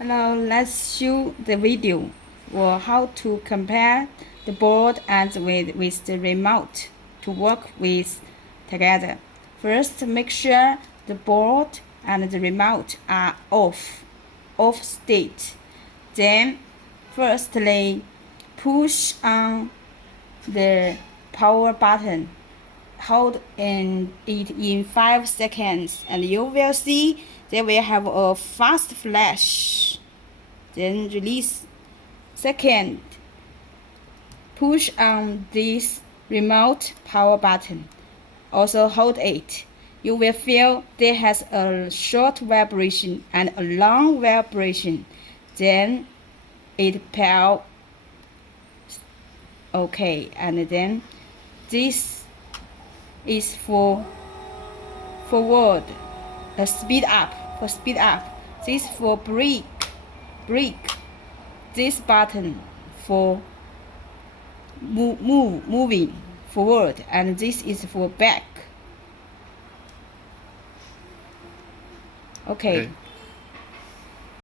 Now let's show the video or how to compare the board and with the remote to work with together. First, make sure the board and the remote are off state. Then, firstly, push on the power button. Hold it in 5 seconds and you will see they will have a fast flash. Then release. Second, push on this remote power button. Also hold it. You will feel there has a short vibration and a long vibration. Then it power. Okay, and then this is for forward, speed up, for speed up. This for brake. This button for moving forward, and this is for back. Okay.